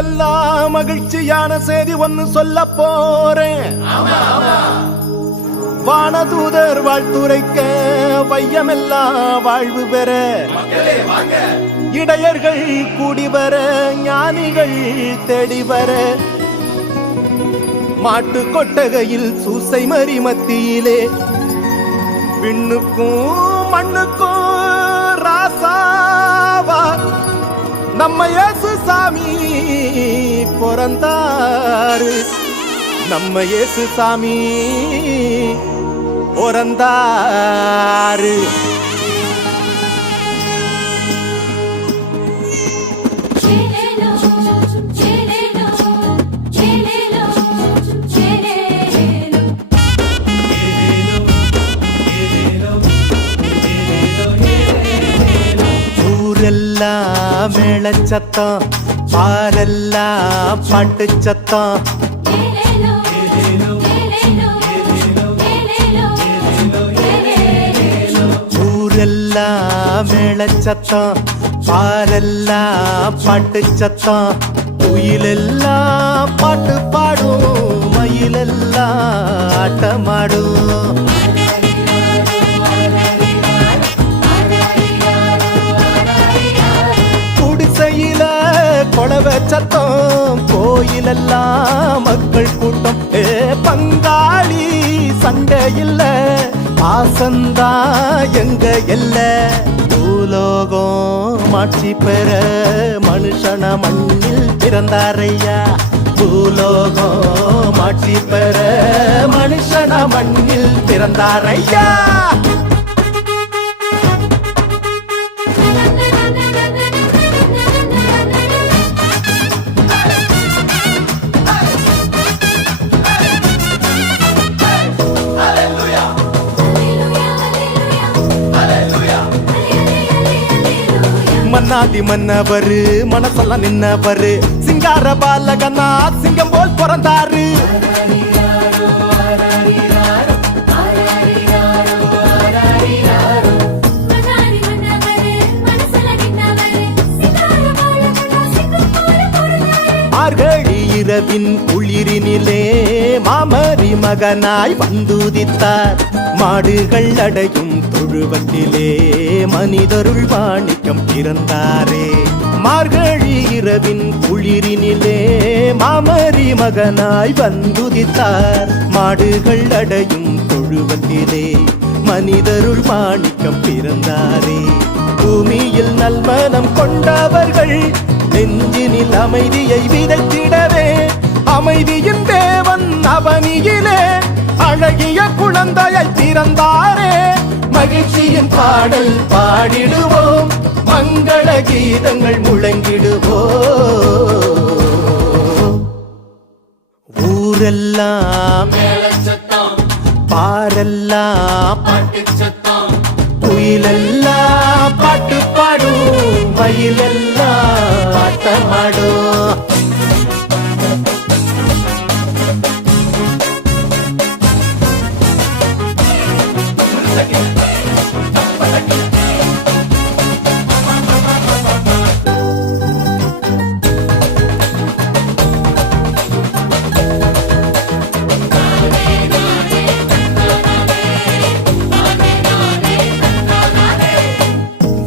ஊரெல்லாம் மகிழ்ச்சியான செய்தி ஒன்னு சொல்ல போறேன். வானதூதர் வாழ்த்துரைக்க வையமெல்லாம் வாழ்வு பெற இடையர்கள் கூடி வர ஞானிகள் தேடி வர மாட்டு கொட்டகையில் சூசை மறி மத்தியிலே விண்ணுக்கும் மண்ணுக்கும் ராசாவா நம்ம இயேசு சாமி பிறந்தாரு. நம்ம இயேசு சாமி பிறந்தாரு. ஊரெல்லாம் மேளச்சத்தம், பாரெல்லாம் பாட்டு சத்தம். ஊரெல்லாம் மேளச்சத்தம், பாரெல்லாம் பாட்டு சத்தம். குயிலெல்லாம் பாட்டு பாடும், மயிலெல்லாம் ஆட்டமாடும். குடிசையில கொளவ சத்தம், கோயிலெல்லாம் மக்கள் கூட்டம். பங்காளி சண்டை இல்ல, பாசந்தா எங்க எல்ல. பூலோகம் மாட்சி பெற மனுஷன மண்ணில் பிறந்தாரையா. பூலோகம் மாட்சி பெற மனுஷன மண்ணில் பிறந்தாரையா. மன்னாதி மன்னவரு மனசெல்லாம் நின்னவரு, சிங்கார பாலகனா சிங்கம் போல் பிறந்தாரு. மார்கழி இரவின் குளிரினிலே மாமரி மகனாய் வந்துதித்தார். மாடுகள் அடையும் தொழுவத்திலே மனிதருள் வாணிக்கம் பிறந்தாரே. மார்கழி இரவின் குளிரினிலே மாமரி மகனாய் வந்துதித்தார். மாடுகள் அடையும் தொழுவத்திலே மனிதருள் வாணிக்கம் பிறந்தாரே. பூமியில் நல்மனம் கொண்டவர்கள் நெஞ்சினில் அமைதியை விதைத்திடவே அமைதியின் தேவன் அவனியிலே அழகிய குழந்தையை பிறந்தாரே. மகிழ்ச்சியின் பாடல் பாடிடுவோம், மங்கள கீதங்கள் முழங்கிடுவோம். ஊரெல்லாம் பாரெல்லாம் பாட்டு சத்தம், குயிலெல்லாம் பாட்டு பாடும், மயிலெல்லாம் ஆட்டமாடும்.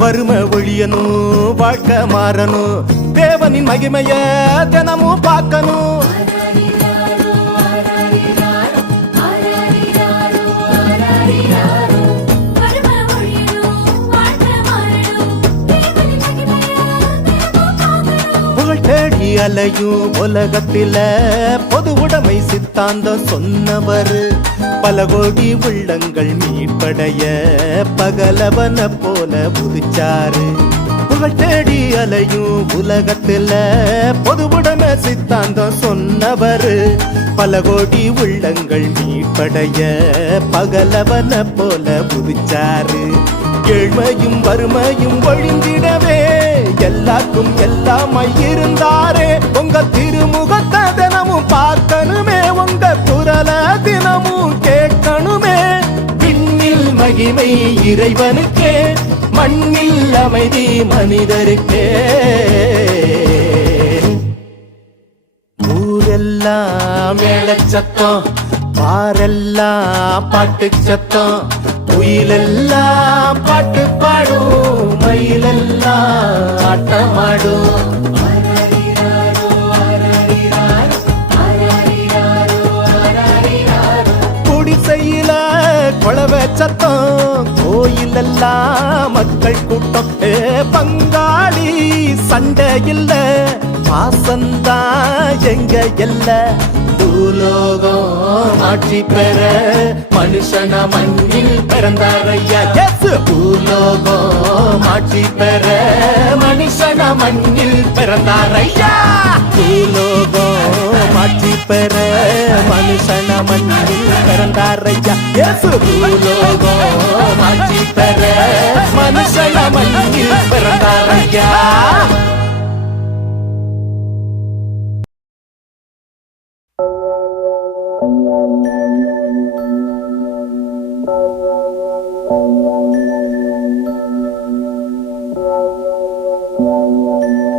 வறுமை ஒழியனும், வாழ்க்கை மாறணும், தேவனின் மகிமைய தினமும் பார்க்கணும். புகழ் தேடி அலையும் உலகத்தில பொது உடைமை சித்தாந்தம் சொன்னவர். பல கோடி உள்ளங்கள் மீட்படைய பகலவன போல புதிச்சாரு. புகழ் தேடி அலையும் உலகத்துல பொது உடைமை சித்தாந்தம் சொன்னவர். பல கோடி உள்ளங்கள் மீட்படைய பகலவன போல புதிச்சாரு. ஏழ்மையும் வறுமையும் ஒழிந்திடவே எல்லாருக்கும் எல்லாமாய் இருந்தாரே. உங்க திருமுகத்தை தினமும் பார்க்கணுமே, உங்க குரல தினமும் கேட்கணுமே. விண்ணில் மகிமை இறைவனுக்கே, மண்ணில் அமைதி மனிதருக்கே. ஊரெல்லாம் மேளச்சத்தம், பாரெல்லாம் பாட்டு சத்தம், குயிலெல்லாம் பாட்டு பாடும், மயிலெல்லாம் ஆட்டமாடும். குடிசையில குழவ சத்தம், கோயிலெல்லாம் மக்கள் கூட்டம். பங்காளி சண்டை இல்ல, பாசந்தா எங்க எல்ல. பூலோகம் ஆட்சி பெற மனுஷன மண்ணில் பிறந்தாரையா. பூலோகம் ஆட்சி பெற மனுஷன மண்ணில் பிறந்தாரையா. பூலோகம் ஆட்சி பெற மனுஷன மண்ணில் பிறந்தாரையா. பூலோகம் ஆட்சி பெற மனுஷன மண்ணில் பிறந்தாரையா.